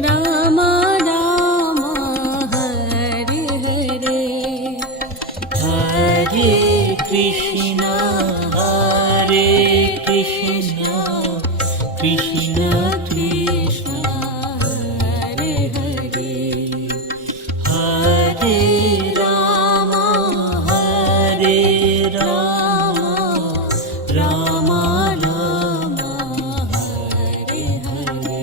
Ram Ram Hare Hare Hare Krishna Krishna Krishna Hare Hare Hare Ram Ram Ram Hare Hare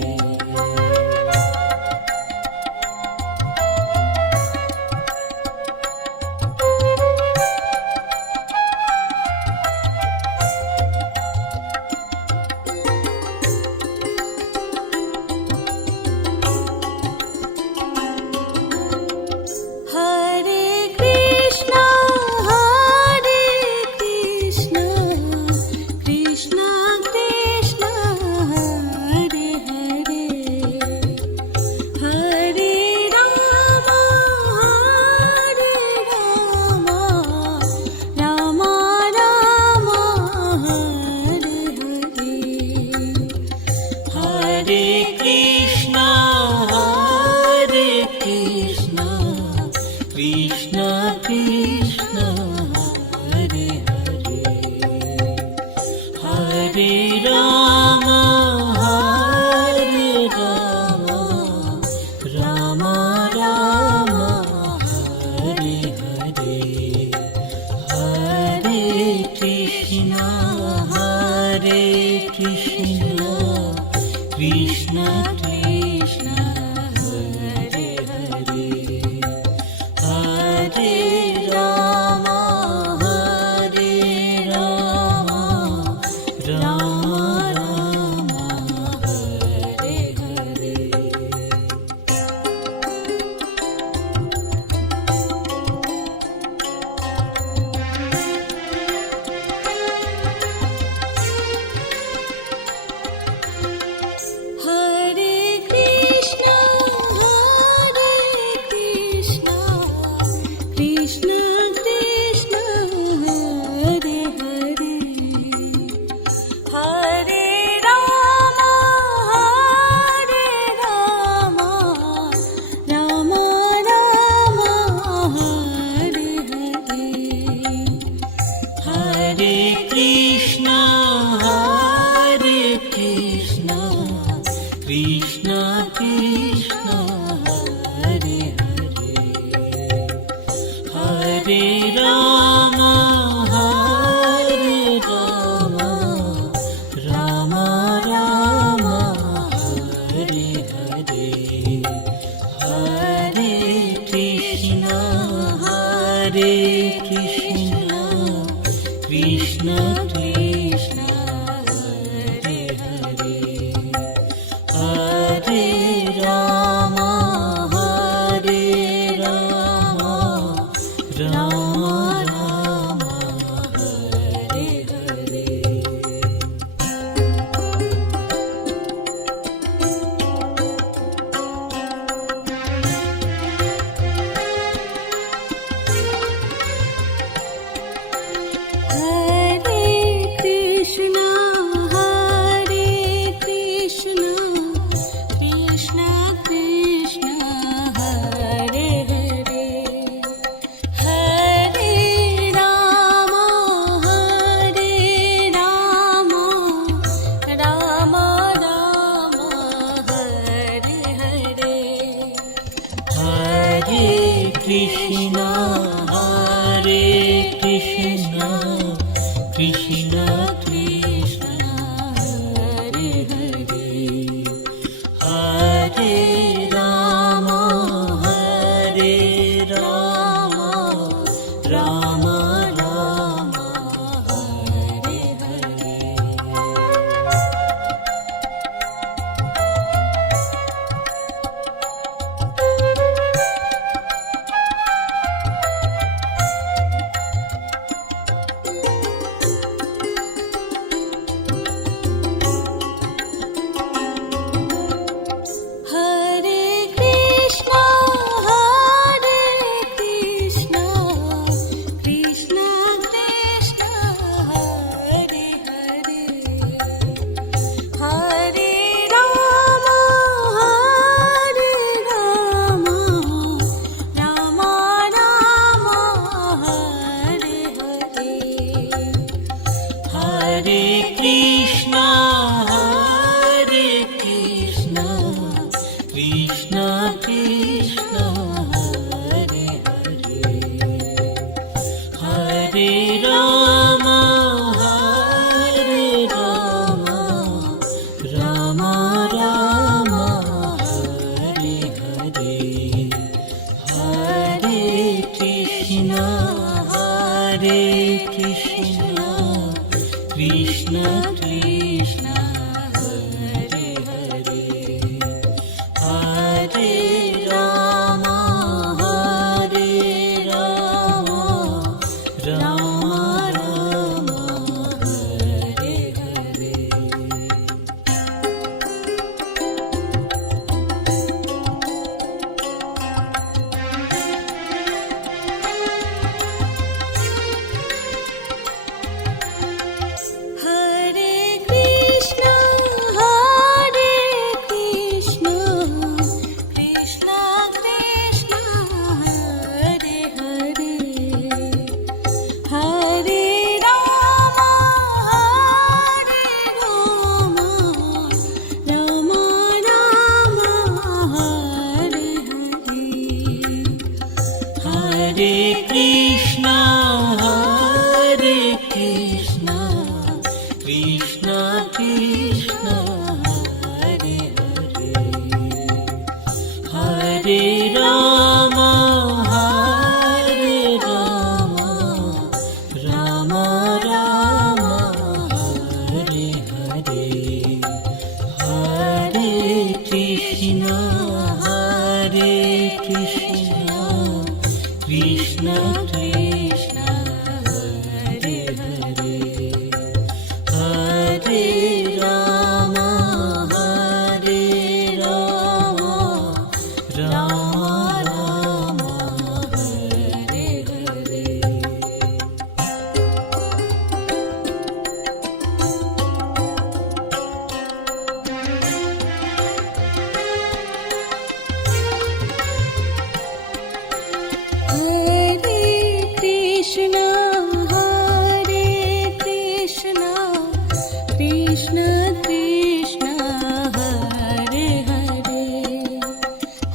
Hare Krishna Krishna Krishna Hare Hare Hare Ram Ram Ram Hare Hare Hare Krishna Krishna Krishna Hare Hare Hare Ram Ram Ram Hare Hare Hare Krishna Krishna Krishna Hare Hare Hare Ram Ram Ram Hare Hare Hare Krishna Krishna Krishna Hare Hare Hare Ram Ram Ram Hare Hare Hare Krishna Krishna Krishna Hare Hare Hare Ram Ram Ram Hare Hare Hare Krishna Krishna Krishna Hare Hare Hare Ram Ram Ram Hare Hare Hare Krishna Krishna Krishna Hare Hare Hare Ram Ram Ram Hare Hare Hare Krishna Krishna Krishna Hare Hare Hare Ram Ram Ram Hare Hare Hare Krishna Krishna Hare Hare Hare Rama Hare Rama Rama Rama Hare Hare Hare Krishna Krishna Krishna Hare Hare Hare Rama Rama Rama Hare Hare Hare Krishna, Krishna Krishna, Hare Hare, Hare Rama, Rama Rama, Hare Hare. Hare Krishna, Krishna Krishna, Hare Hare, Hare Rama, Rama Rama, Hare Hare, Hare Krishna, Krishna Krishna, Hare Hare, Hare Rama, Rama Rama, Hare Hare. Hare Krishna, Krishna Krishna, Hare Hare,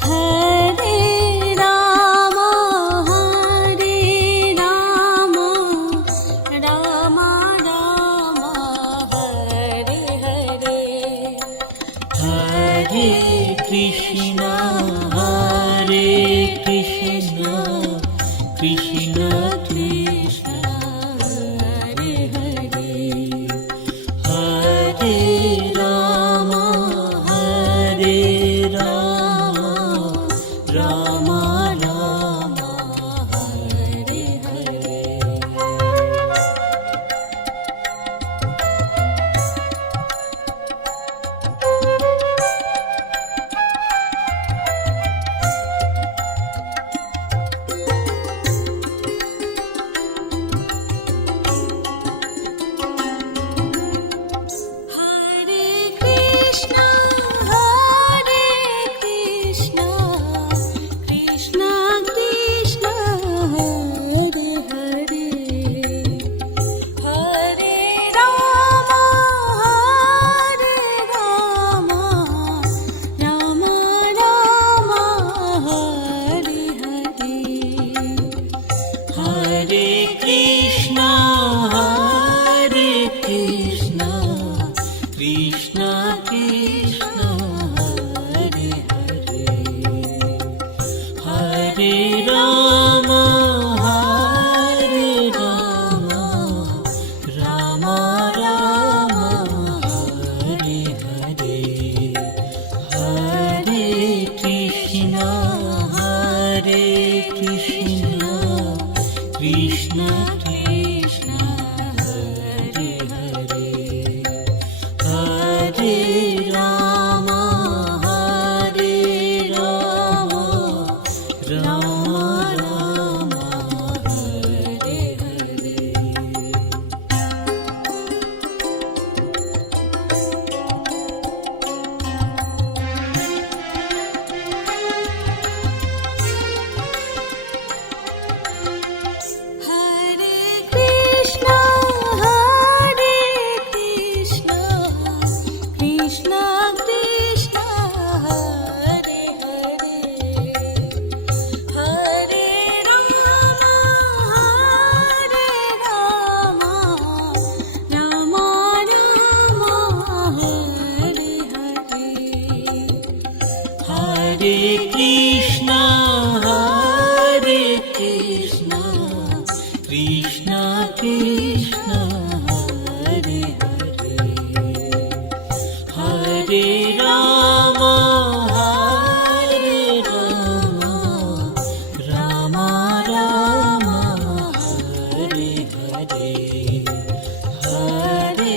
Hare Rama, Rama Rama, Hare Hare. Hare Krishna, Krishna Krishna, Hare Hare, Hare Rama, Rama Rama, Hare Hare. Hare Krishna, Krishna Krishna, Hare Hare, Hare Rama, Rama Rama, Hare Hare. Hare Krishna, Krishna Krishna, Hare Hare, Hare Rama, Rama Rama, Hare Hare, Hare Krishna, Krishna Krishna, Hare Hare, Hare Rama, Rama Hare Krishna, Hare Krishna, Krishna Krishna, Hare Hare, Hare Rama, Hare Rama, Rama Rama, Hare Hare, Hare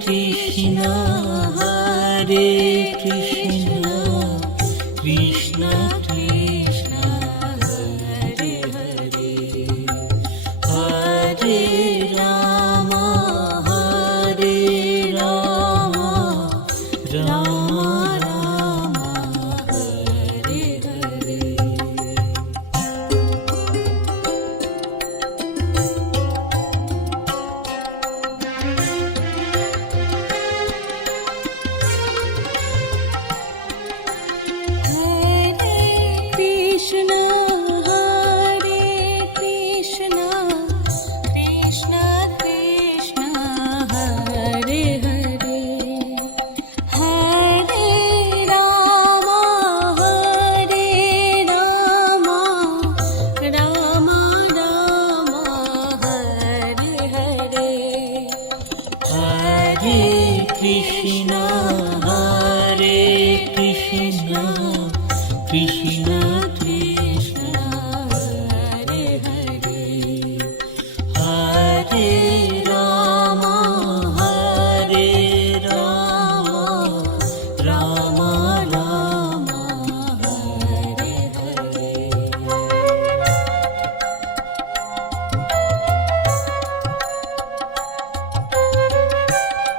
Krishna, Hare Krishna, Krishna Krishna, Hare Hare, Hare Rama, Hare Rama, Rama Rama, Hare Hare. Hare Krishna, Hare Krishna, Krishna Krishna, Hare Hare, Hare Rama, Hare Rama, Rama Rama, Hare Hare. Hare Krishna, Hare Krishna, Krishna Krishna, Hare Hare, Hare Rama, Hare Rama, Rama Rama, Hare Hare. Hare Krishna, Hare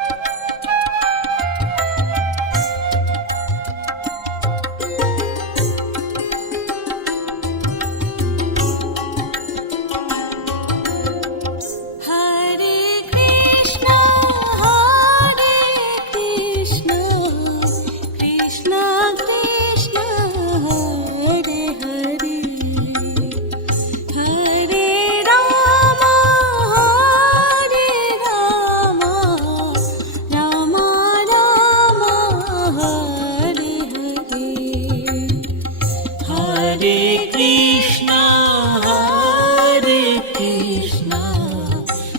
Krishna, Krishna Krishna, Hare Hare, Hare Rama, Hare Rama, Rama Rama, Hare Hare. Hare Krishna, Hare Krishna,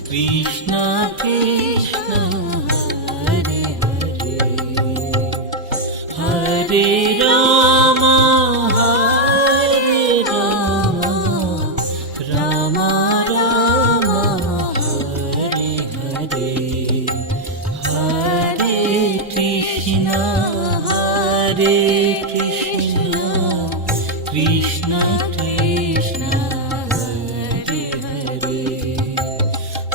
Krishna Krishna, Hare Hare, Hare Rama, Hare Rama, Rama Rama, Hare Hare, Hare Krishna, Hare Krishna, Krishna Krishna, Hare Hare,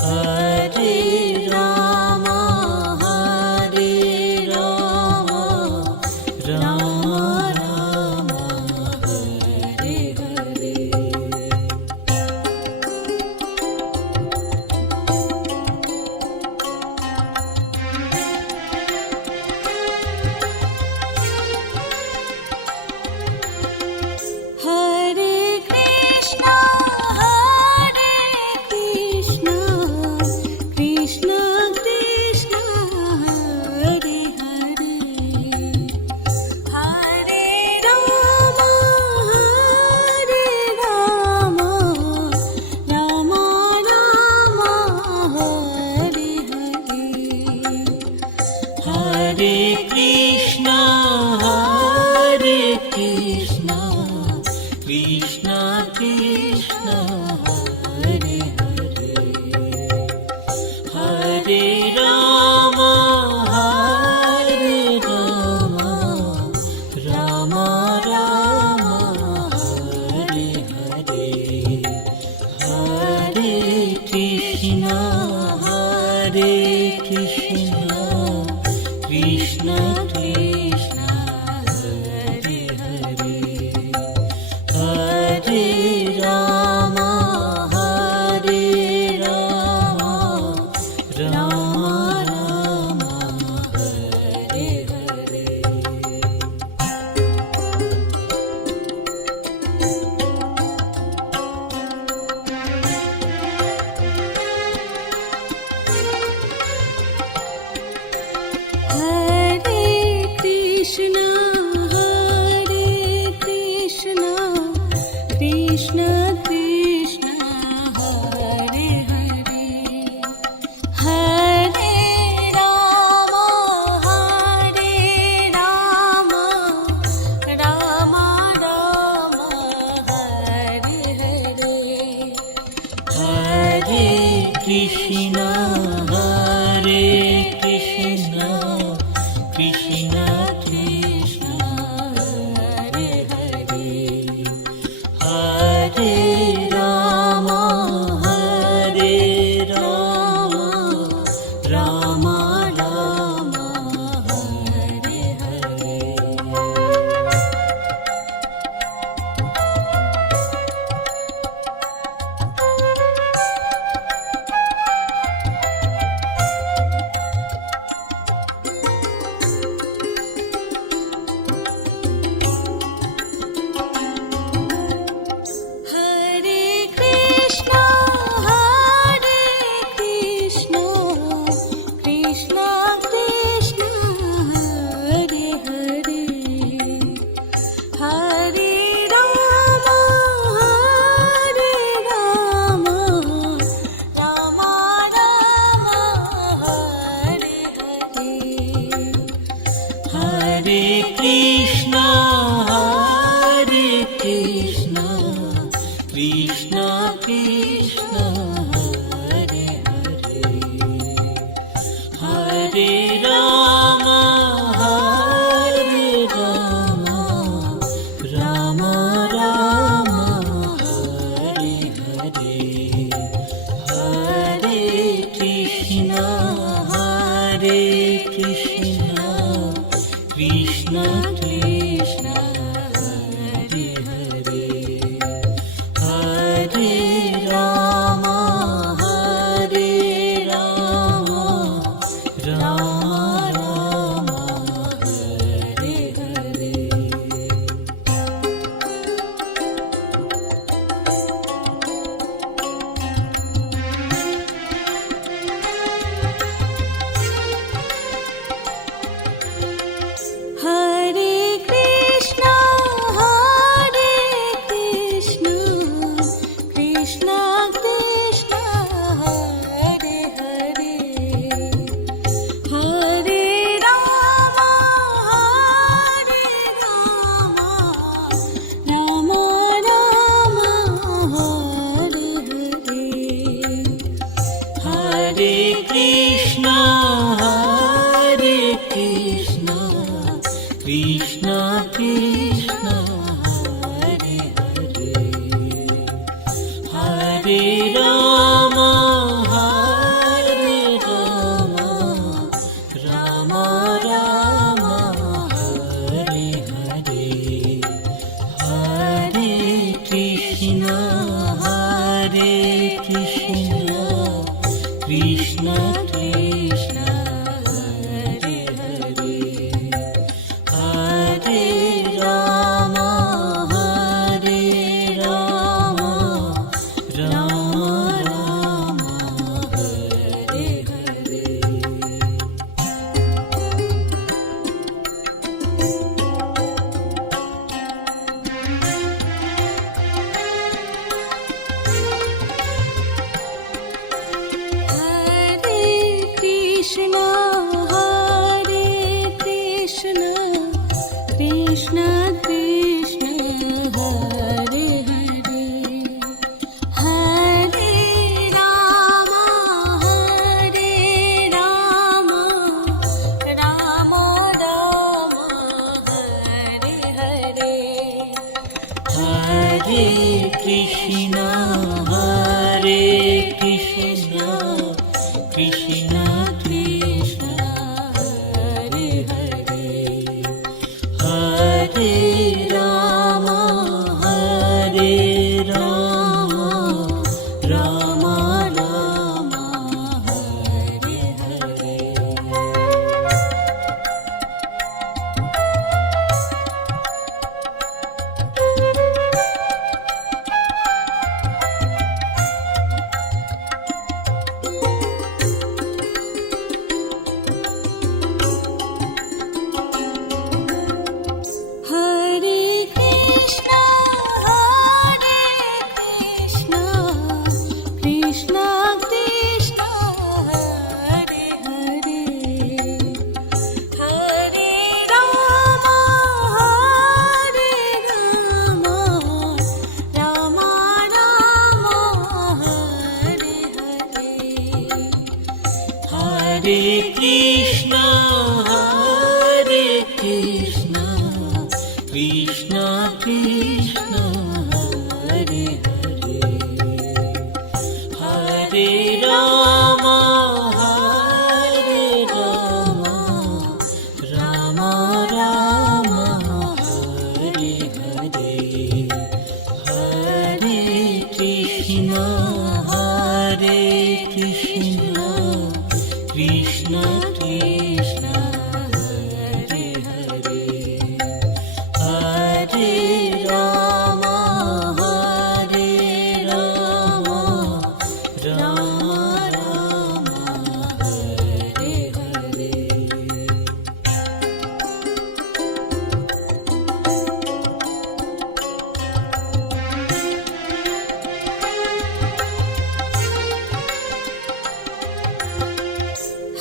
Hare Rama, Hare Rama, Rama Rama, Hare Hare. Hare Krishna, Hare Krishna, Krishna Krishna, Hare Hare, Hare Rama, Hare Rama, Rama Rama, Hare Hare. Hare Krishna, Hare Krishna, Krishna Krishna, Hare Hare, Hare Rama, Hare Rama, Rama Rama, Hare Hare, Hare Krishna, Hare Krishna, Krishna Krishna, Hare Hare. Krishna Hare Krishna Krishna Krishna Hare Hare Hare Ram Ram Ram Hare Hare Hare Krishna, Krishna Krishna, Hare Hare, Hare Rama, Rama Rama, Hare Hare. Hare Krishna, Krishna Krishna, Hare Hare, Hare Rama, Rama Rama, Hare Hare, Hare Krishna, Krishna Krishna, Hare Hare, Hare Rama, Rama Rama, Hare Hare.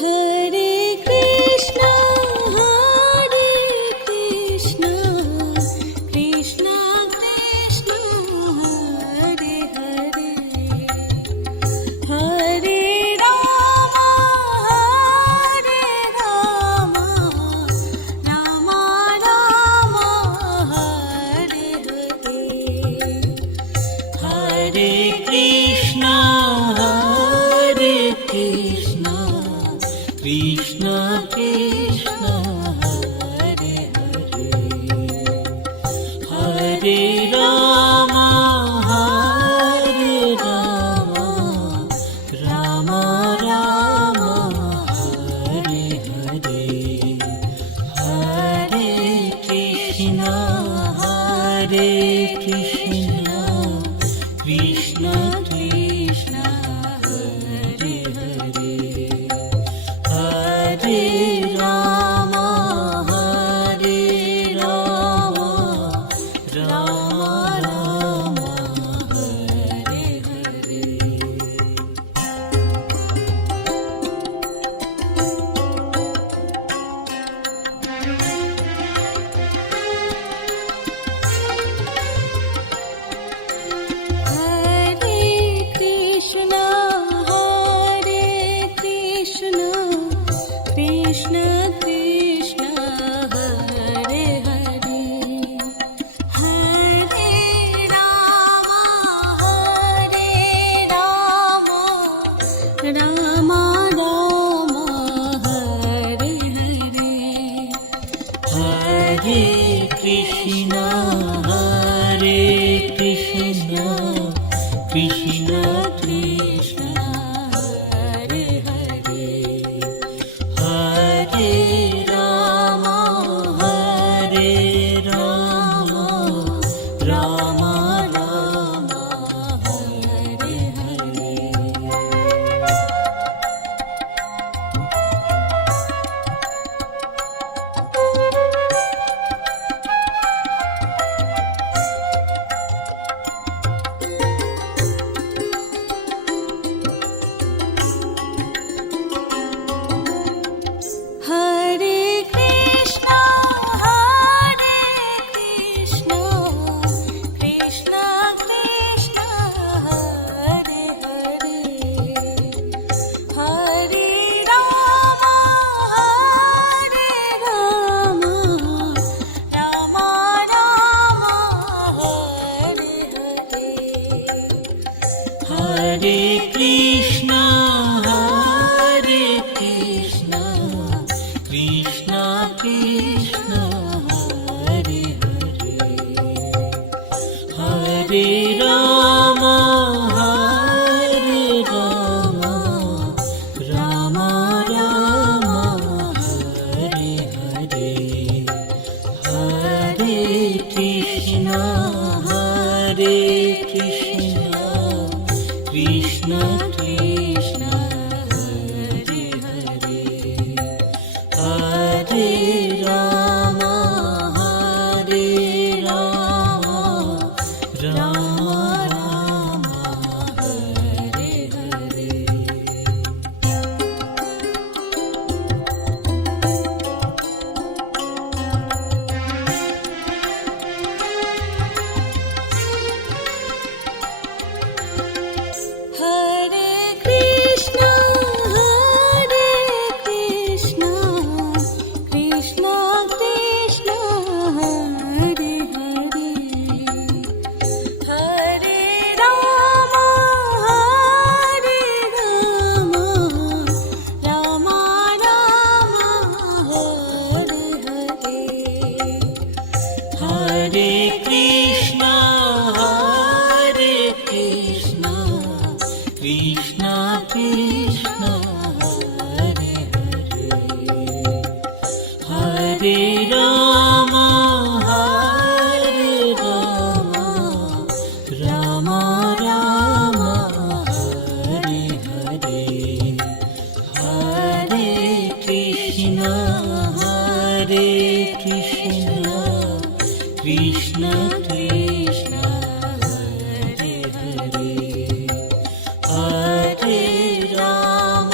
Hare Krishna, Krishna Krishna, Hare Hare, Hare Rama, Rama Rama, Hare Hare. Hare Krishna, Krishna Krishna Krishna, Hare Hare, Hare Rama, Rama Rama, Hare Hare, Hare Krishna, Krishna Krishna Krishna, Hare Hare, Hare Rama, Rama Rama, Hare Hare. Hare Krishna, Krishna Krishna, Hare Hare, Hare Rama, Rama Rama, Hare Hare. Hare Krishna, Krishna Krishna Krishna, Hare Hare, Hare Rama, Rama Rama, Hare Hare. Krishna Hare Krishna Krishna Krishna Hare Hare Hare Ram Hare Ram Ram Ram Hare Hare Hare Krishna Krishna Krishna Hare Hare Hare Ram Ram Ram Hare Hare Hare Krishna Krishna Krishna Hare Hare Hare Ram Ram Ram Hare Hare Hare Krishna Krishna Krishna Hare Hare Hare Ram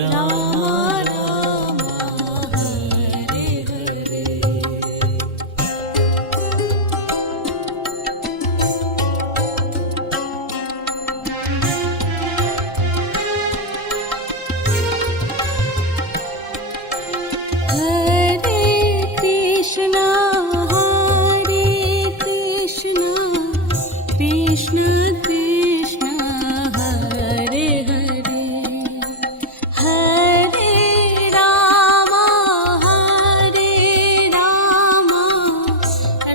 Ram Ram Hare Hare Hare Krishna Krishna Krishna Hare Hare Hare Ram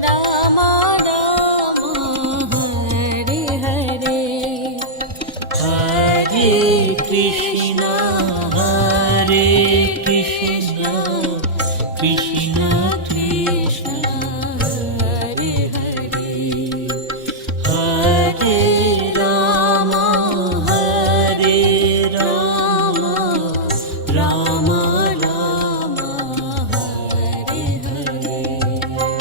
Ram Ram Hare Hare Hare Krishna Krishna Krishna Hare Hare Hare Ram Ram Ram Hare Hare Hare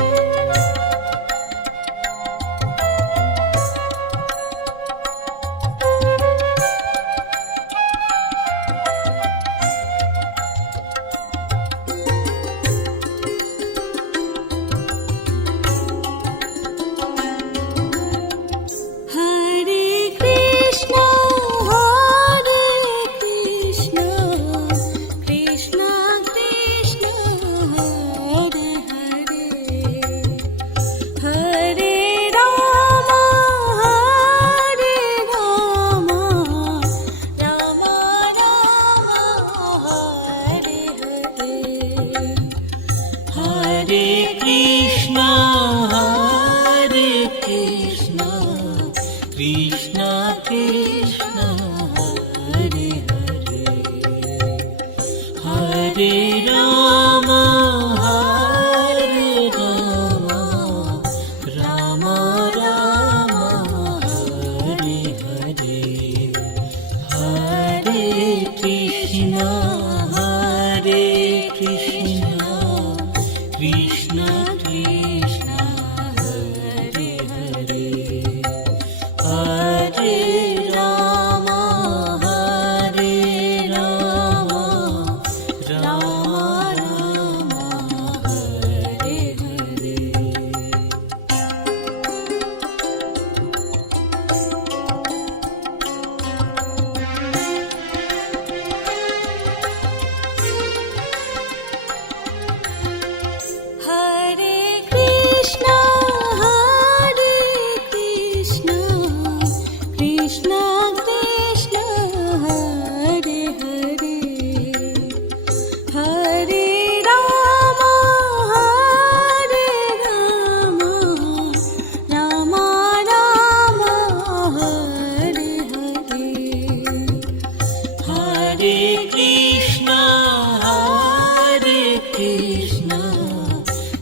Krishna Krishna Krishna Hare Hare Hare Ram Ram Ram Hare Hare Hare Krishna Krishna Krishna Hare Hare Hare Ram Ram Ram Hare Hare Hare Krishna Krishna Krishna Hare Hare Hare Ram Ram Ram Hare Hare Hare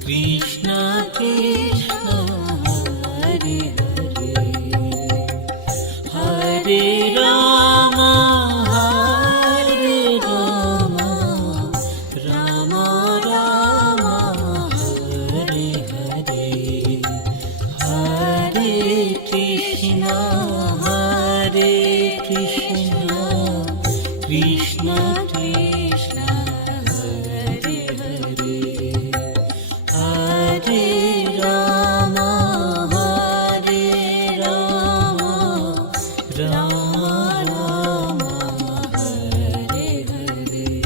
Krishna Krishna Hare Hare Hare Rama Hare Rama Rama Rama Hare Hare Hare Krishna Krishna Krishna Hare Hare Hare Rama Rama Rama Hare Hare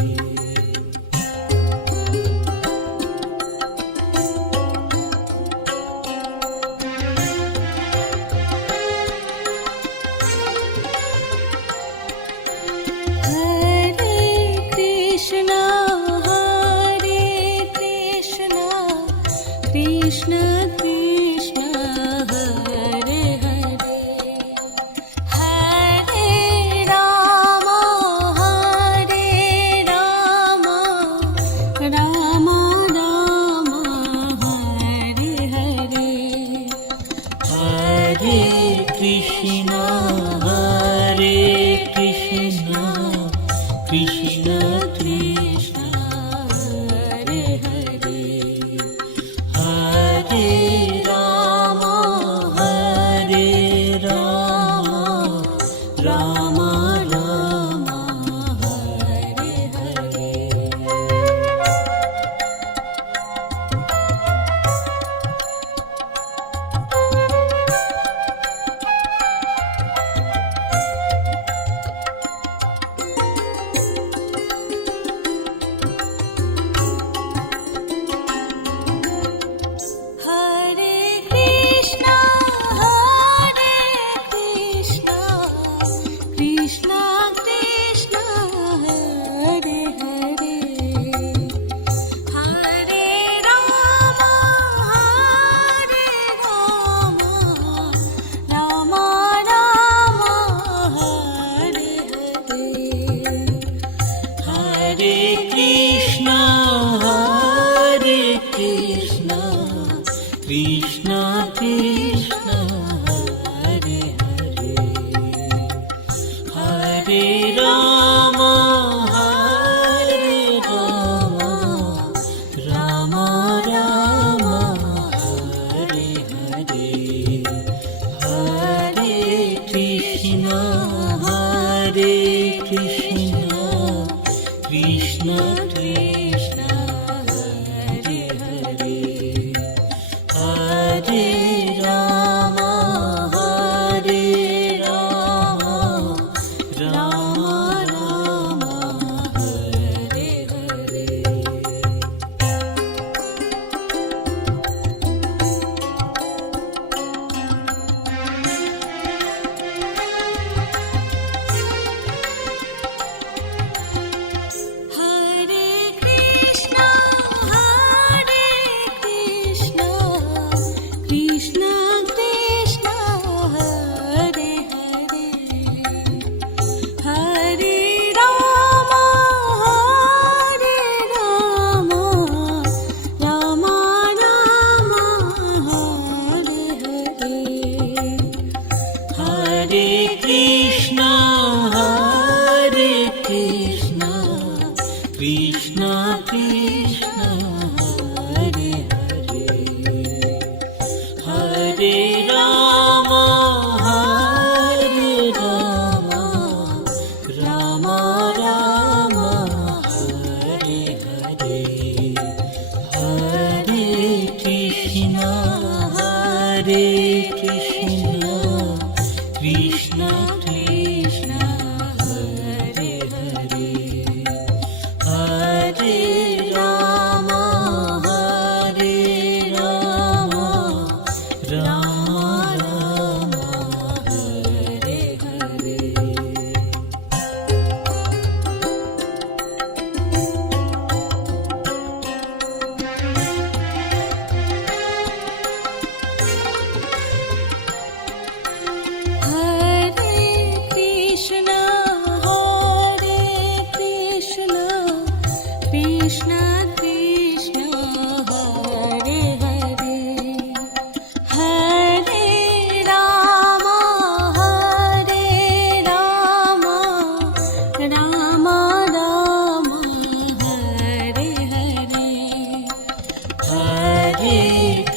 Hare Krishna, Hare Krishna, Krishna Krishna, Hare Hare, Hare Rama, Rama Rama, Hare Hare. Hare Krishna Krishna Krishna Hare Hare Hare Rama Rama Rama Hare Hare Hare Krishna, Krishna Krishna, Hare Hare, Hare Rama, Rama Rama, Hare Hare. Hare Krishna Krishna Krishna Hare Hare Hare Rama Rama Rama Hare Hare Hare Krishna Krishna Krishna Hare Hare Hare Rama Rama Rama Hare Hare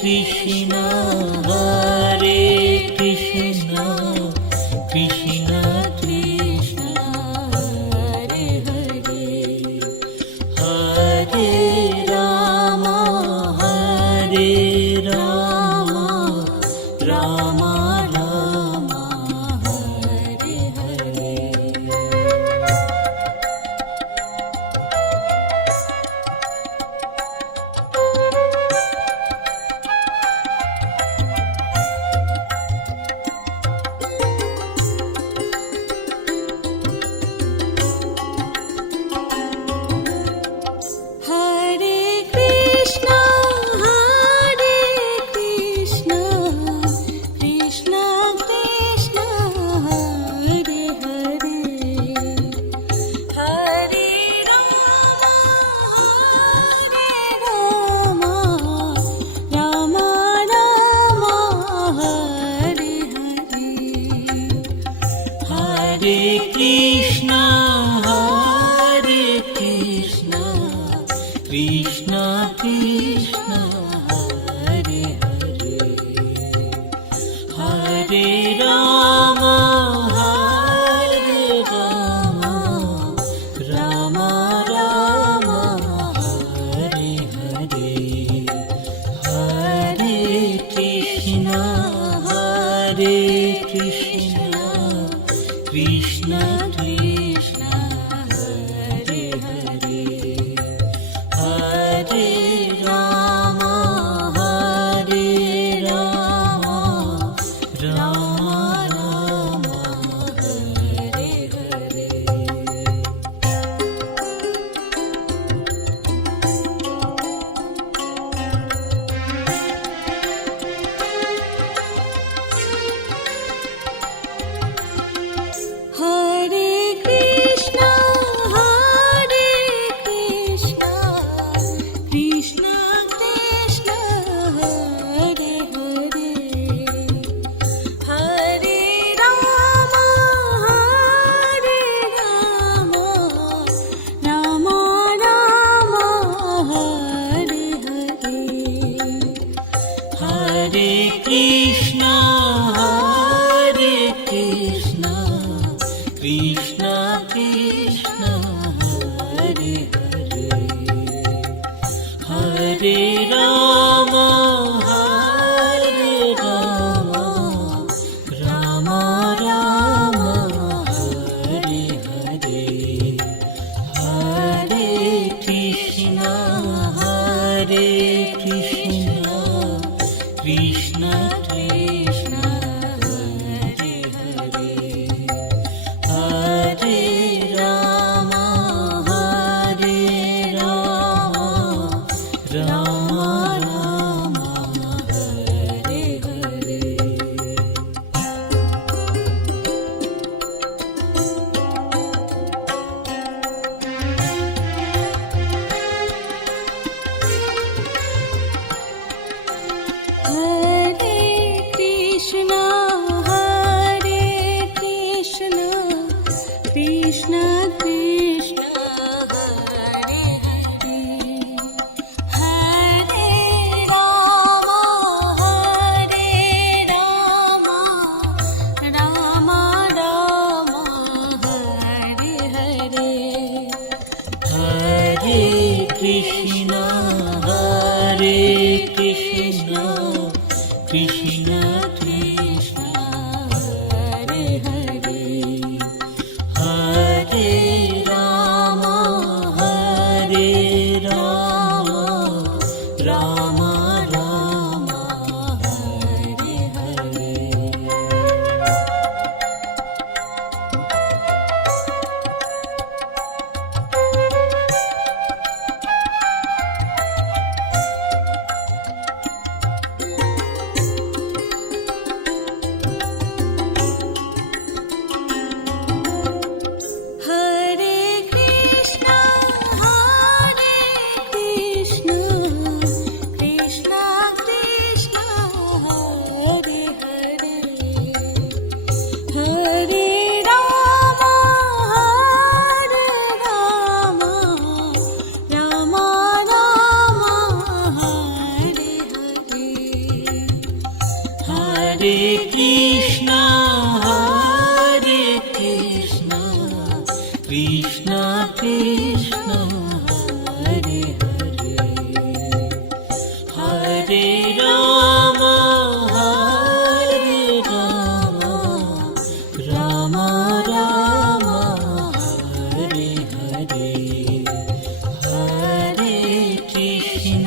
Krishna, Hare Krishna, Krishna Krishna, Hare Hare, Hare Rama, Hare Rama, Rama Rama, Hare Hare. Hare Krishna, Hare Krishna, Krishna Krishna, Hare Hare, Hare Rama, Rama Rama, Hare Hare. Hare Krishna, Hare Krishna, Krishna Krishna, Hare Hare, Hare Rama, Rama Rama, Hare Hare, Hare Krishna, Hare Krishna, Krishna Krishna, Hare Hare, Hare Rama, Rama Rama, Hare Hare. Hare Krishna, Hare Krishna, Krishna Krishna, Hare Hare, Hare Rama, Rama Rama, Hare Hare. Hare Krishna, Hare Krishna, Krishna Krishna, Hare Hare, Hare Rama, Rama Rama, Hare Hare, Hare Krishna, Hare Krishna, Krishna Krishna, Hare Hare, Hare Rama, Rama Rama, Hare Hare. Hare Krishna, Hare Krishna, Krishna Krishna, Hare Hare, Hare Rama, Rama Rama, Hare Hare. Hare Krishna, Hare Krishna, Krishna Krishna, Hare Hare, Hare Rama, Rama Rama, Hare Hare. Hare Krishna Krishna Krishna Hare Hare, Hare Ram Ram Ram Hare Hare, Hare Krishna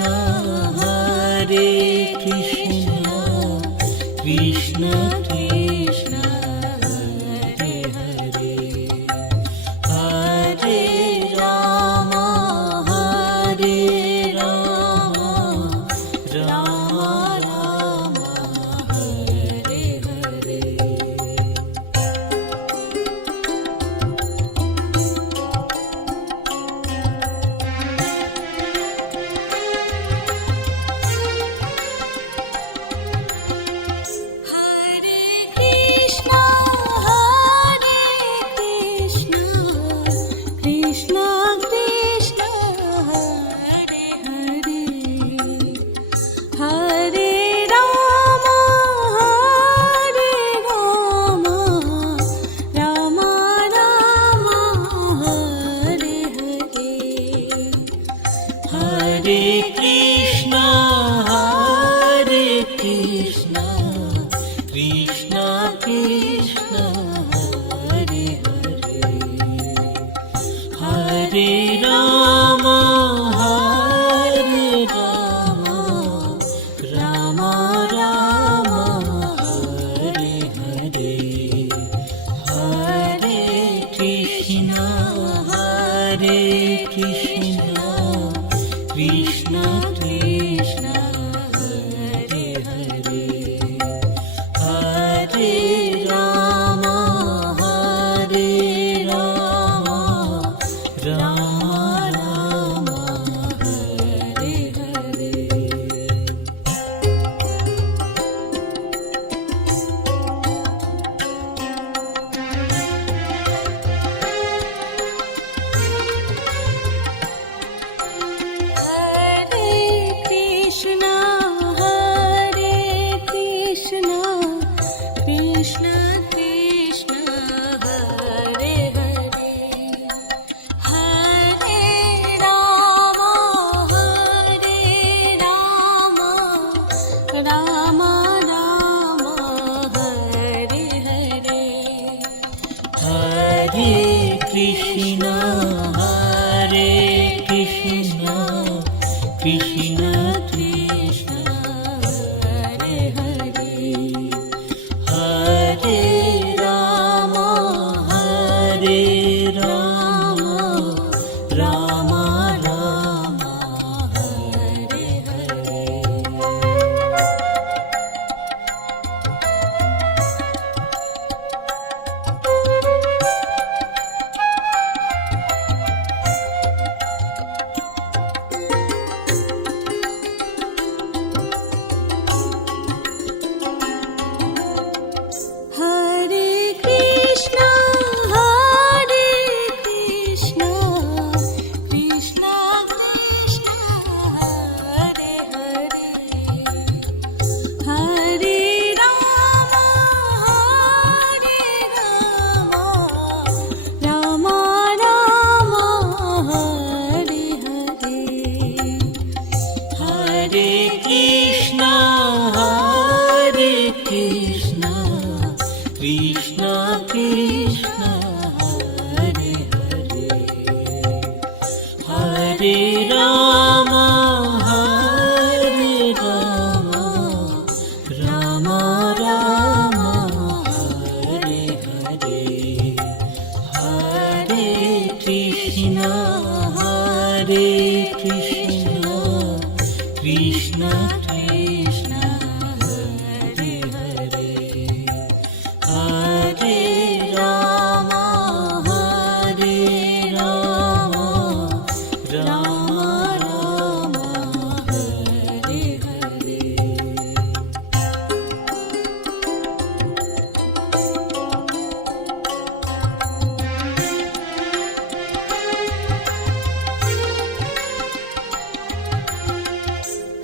Krishna Krishna Hare Hare, Hare Ram Ram Ram Hare Hare. Hare Krishna Krishna Krishna Hare Hare, Hare Ram Ram Ram Hare Hare, Hare Krishna Krishna Krishna Hare Hare, Hare Ram Ram Ram Hare Hare, Hare Krishna Krishna Krishna Hare Hare, Hare Ram Ram Ram Hare Hare. Hare Krishna Krishna Krishna Hare Hare, Hare Ram Ram Ram Hare Hare, Hare Krishna Krishna Krishna Hare Hare, Hare Ram Ram Ram Hare Hare. Hare Krishna Krishna Krishna Hare Hare, Hare Ram Ram Ram Hare Hare, Hare Krishna Krishna Krishna Hare Hare, Hare Ram Ram Ram Hare Hare, Hare Krishna Krishna Krishna Hare Hare, Hare Ram Ram Ram Hare Hare.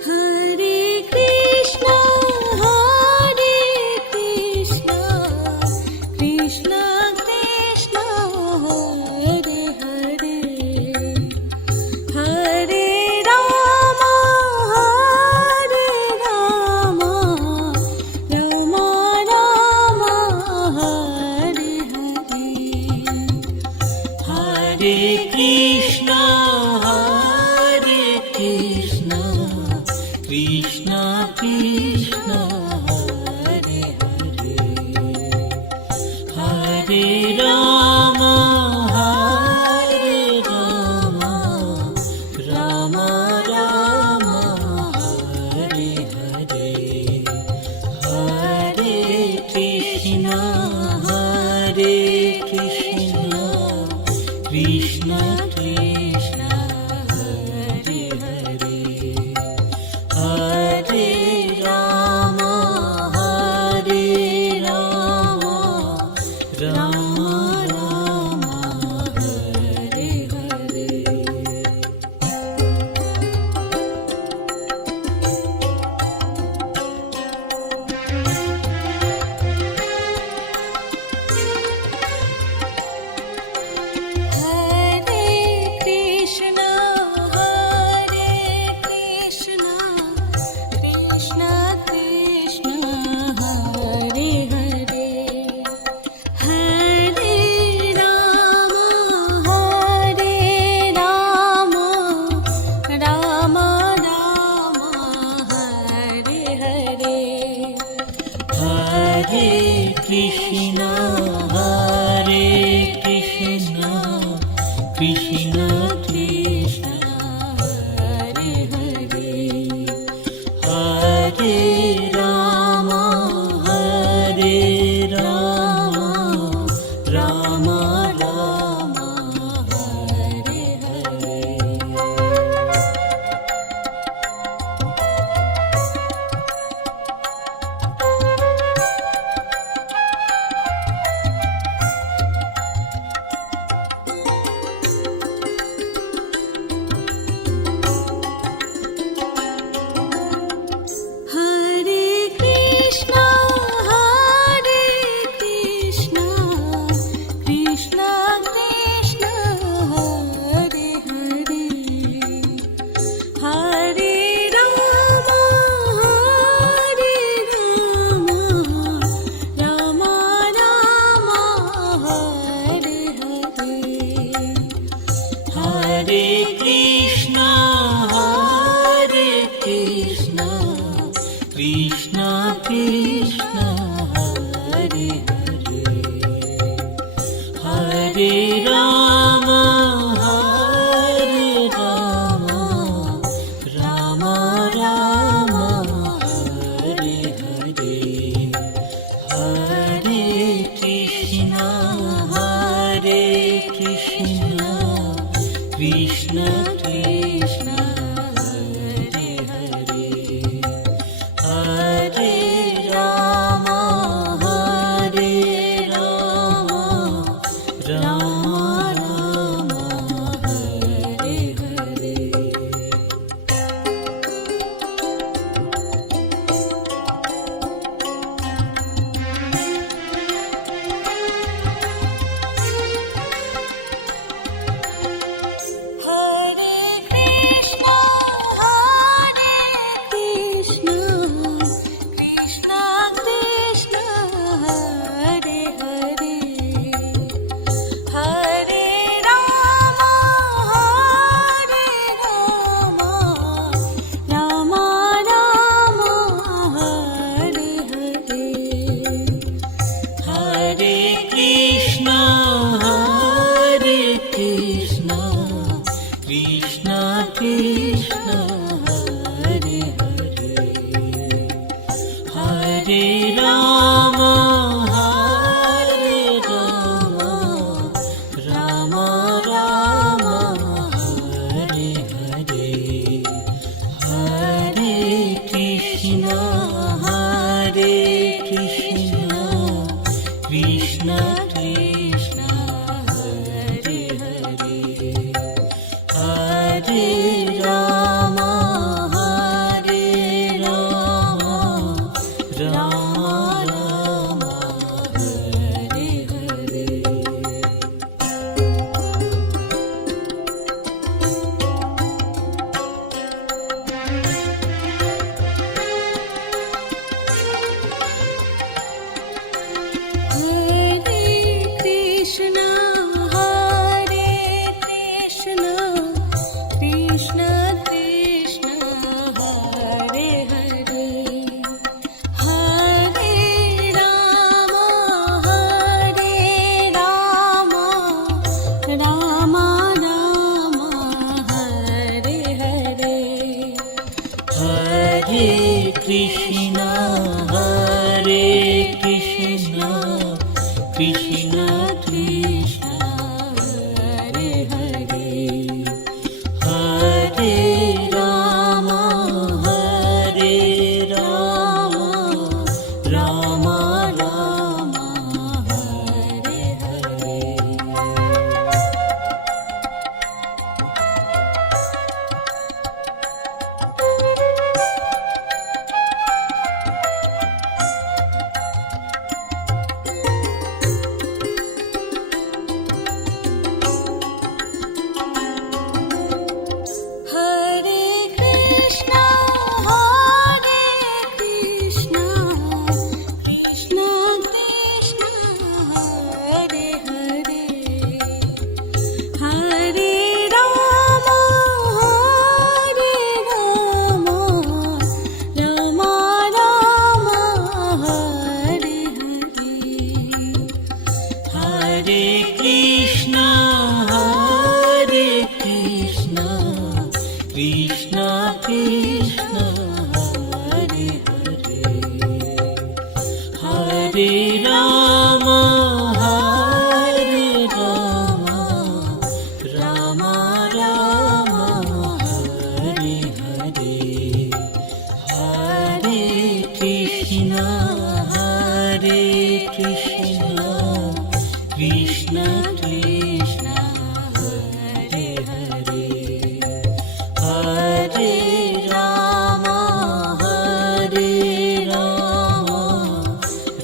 Hare Krishna Krishna Hare Hare Hare Rama Hare Rama Rama Rama Hare Hare Hare Krishna Krishna Krishna Hare Hare Hare Rama Rama Rama Hare Hare Krishna Hare Krishna Krishna Krishna Hare Hare Hare Rama Rama Rama Hare Hare Krishna Krishna Hare Hare Hare Rama Rama Rama Hare Hare Hare Krishna Krishna Krishna Hare Hare Hare Rama Hare Krishna, Krishna Krishna, Hare Hare, Hare Rama, Rama Rama, Hare Hare. Hare Krishna, Krishna Krishna, Hare Hare, Hare Rama, Rama Rama, Hare Hare. Hare Krishna, Krishna Krishna, Hare Hare, Hare Rama, Rama Rama, Hare Hare, Hare Krishna, Krishna Krishna, Hare Hare, Hare Rama,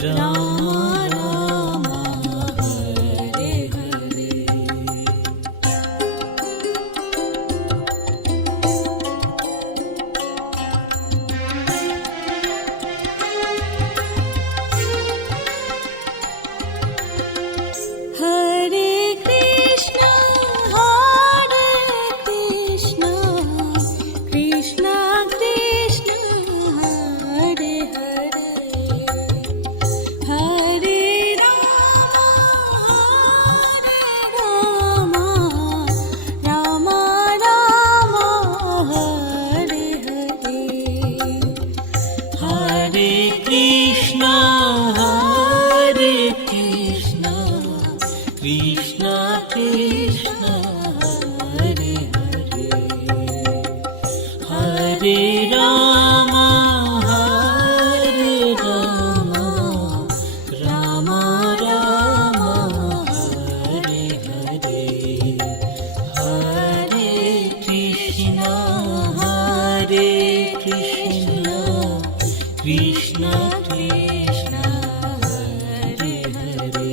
Rama Rama, Hare Hare. Hare Krishna, Krishna Krishna, Hare Hare, Hare Rama, Rama Rama, Hare Hare. Hare Krishna, Krishna Krishna, Hare Hare, Hare Rama, Rama Rama, Hare Hare, Hare Krishna, Krishna Krishna, Hare Hare,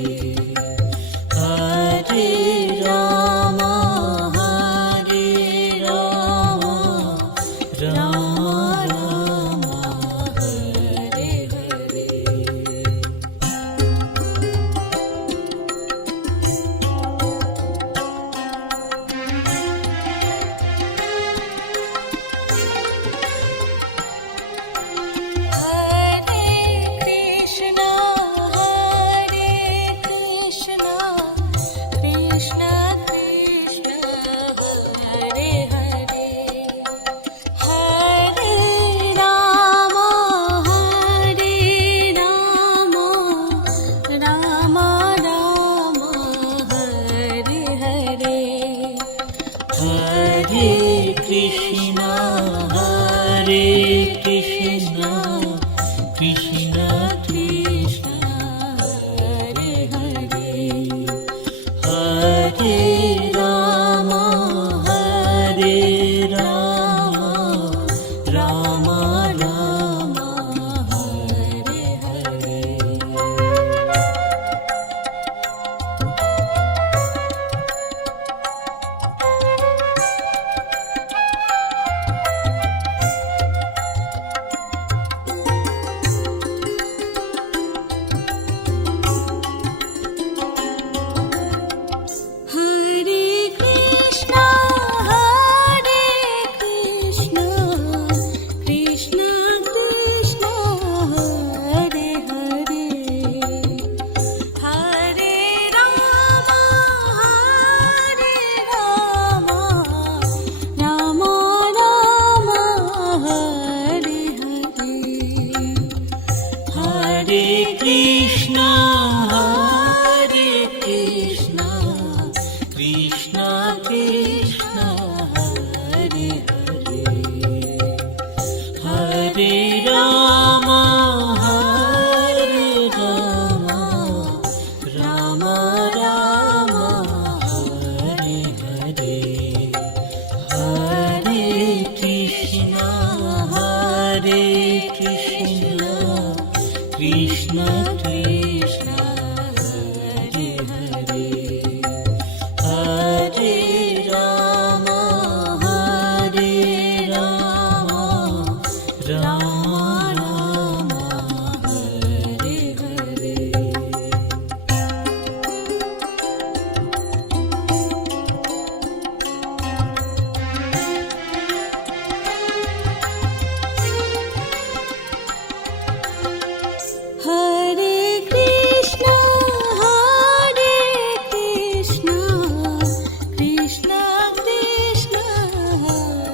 Hare Rama, Rama Rama, Hare Hare. Hare Krishna, Krishna Krishna, Hare Hare, Hare Rama, Rama Rama, Hare Hare. Hare Krishna, Krishna Krishna, Hare Hare, Hare Rama, Rama Rama, Hare Hare. Hare Krishna, Krishna Krishna, Hare Hare, Hare Rama, Hare Rama, Rama Rama, Hare Hare. Hare Krishna, Krishna Krishna,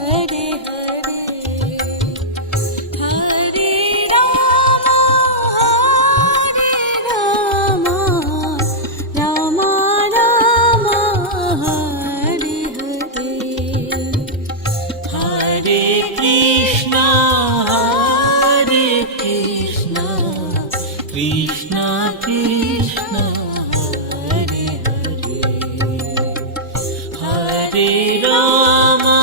Hare Hare, Hare Rama, Rama Rama, Hare Hare. Hare Krishna, Krishna Krishna, Hare Hare, Hare Rama,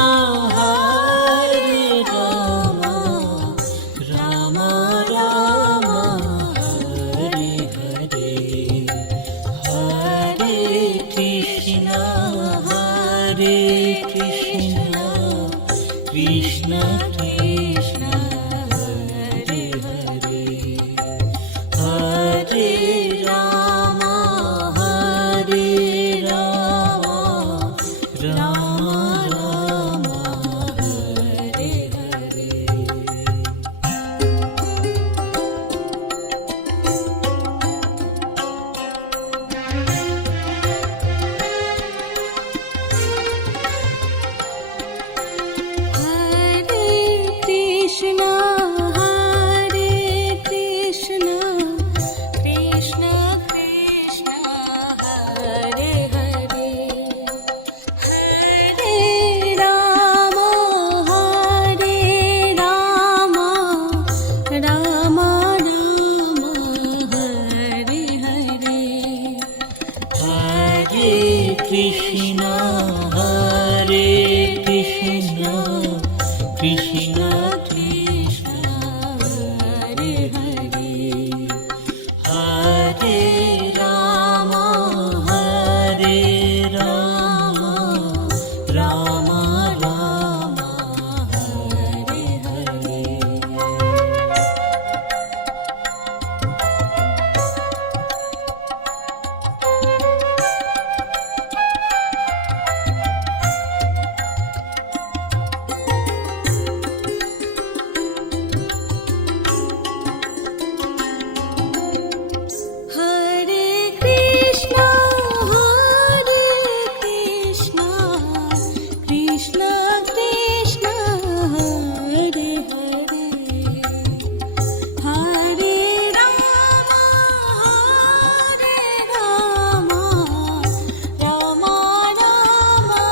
Rama Rama, Hare Hare, Hare Krishna, Krishna Krishna, Hare Hare, Hare Rama, Rama Rama, Hare Hare. Hare Krishna, Krishna Krishna, Hare Hare, Hare Rama, Rama Rama, Hare Hare. Hare Krishna, Krishna Krishna, Hare Hare, Hare Rama, Rama Rama, Hare Hare. Hare Krishna, Krishna Krishna, Hare Hare, Hare Rama, Rama Rama,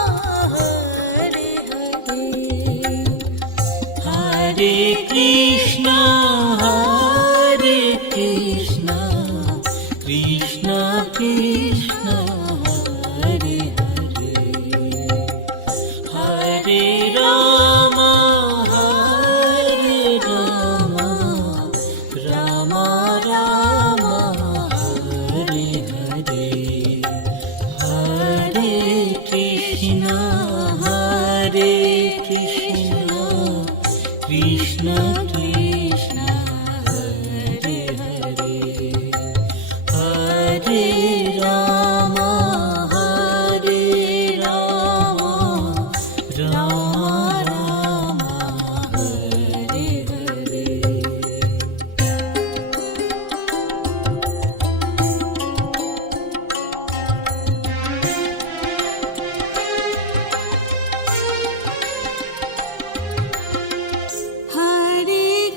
Hare Hare. Hare Krishna, Krishna Krishna, Hare Hare, Hare Rama, Rama Rama, Hare Hare, Hare Krishna, Krishna Krishna, Hare Hare, Hare Rama, Rama Rama, Hare Hare. Hare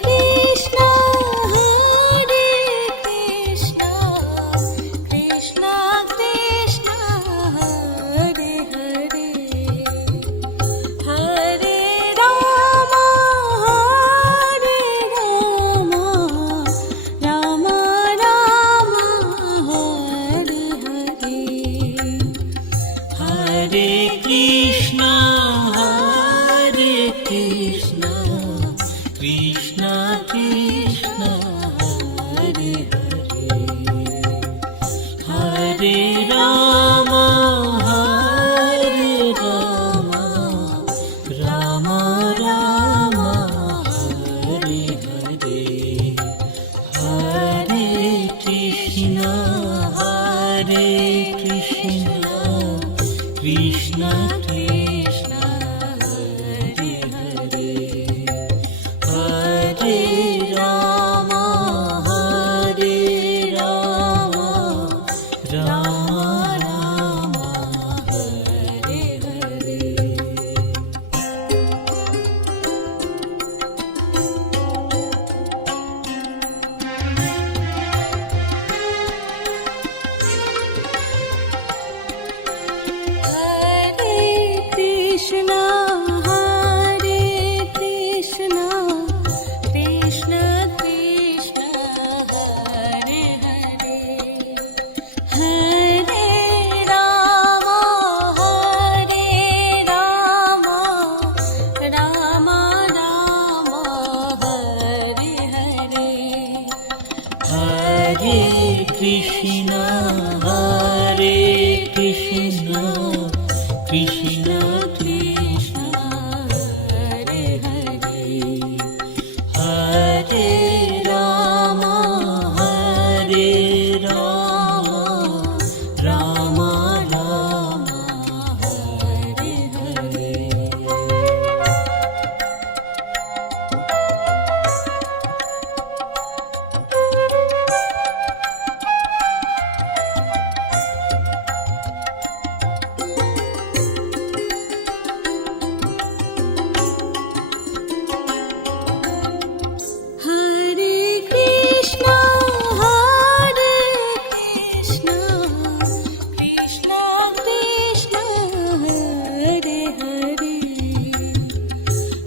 Krishna Krishna Hare Hare, Hare Ram Hare Ram, Ram Ram Hare Hare, Hare Krishna Krishna Krishna Hare Hare, Hare Ram Ram Ram Hare Hare. Hare Krishna, Krishna Krishna, Hare Hare, Hare Rama, Rama Rama, Hare Hare, Hare Krishna, Krishna Krishna, Hare Hare, Hare Rama, Rama Rama, Hare Hare. Hare Krishna, Krishna Krishna, Hare Hare,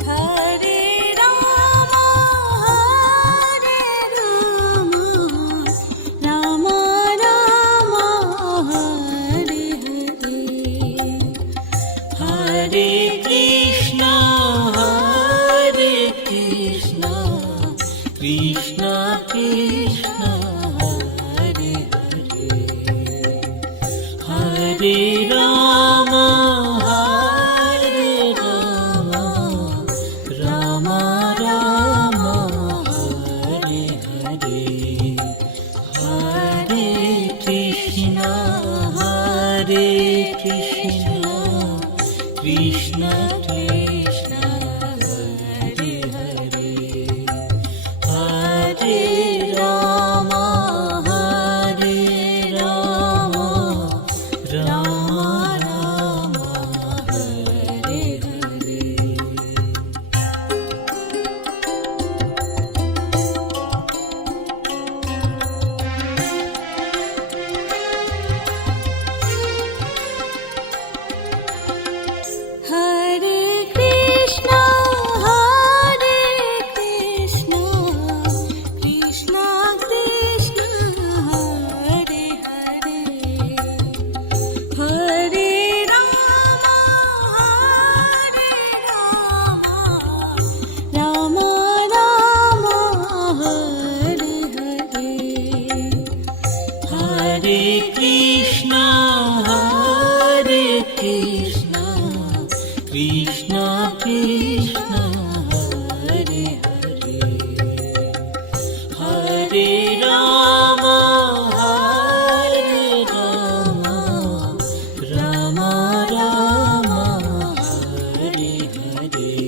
Hare Rama, Rama Rama, Hare Hare, Hare Krishna, Krishna Krishna, Hare Hare, Hare Rama, Rama Rama, Hare Hare, Hare Krishna, Krishna Krishna, Hare Hare, Hare Rama, Rama Rama, Hare Hare. Hare Krishna, Krishna Krishna, Hare Hare, Hare Rama, Rama Rama, Hare Hare, Hare Krishna, Krishna Krishna, Hare Hare, Hare Rama, Rama Rama, Hare Hare,